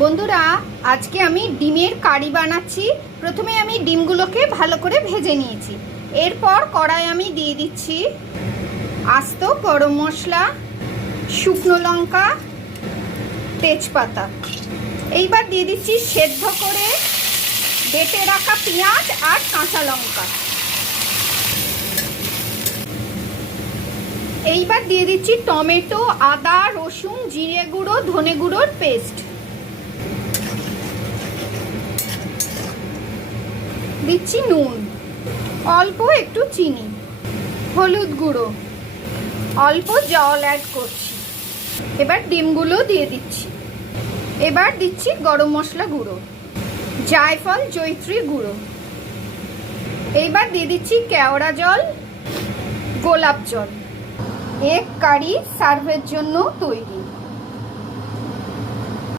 বন্ধুরা, আজকে আমি ডিমের কারি বানাচ্ছি। প্রথমে আমি ডিমগুলোকে ভালো করে ভেজে নিয়েছি। এরপর কড়াই আমি দিয়ে দিচ্ছি আস্ত গরম মশলা, শুকনো লঙ্কা, তেজপাতা। এইবার দিয়ে দিচ্ছি সেদ্ধ করে বেটে রাখা পেঁয়াজ আর কাঁচা লঙ্কা। এইবার দিয়ে দিচ্ছি টমেটো, আদা, রসুন, জিরে গুঁড়ো, ধনে গুঁড়োর পেস্ট। দিচ্ছি নুন, অল্প একটু চিনি, হলুদ গুঁড়ো, অল্প জল অ্যাড করছি। এবার ডিমগুলো দিয়ে দিচ্ছি। এবার দিচ্ছি গরম মশলা গুঁড়ো, জায়ফল, জয়িত্রী গুঁড়ো। এইবার দিয়ে দিচ্ছি কেওড়া জল, গোলাপ জল। এক কারি সার্ভের জন্য তৈরি।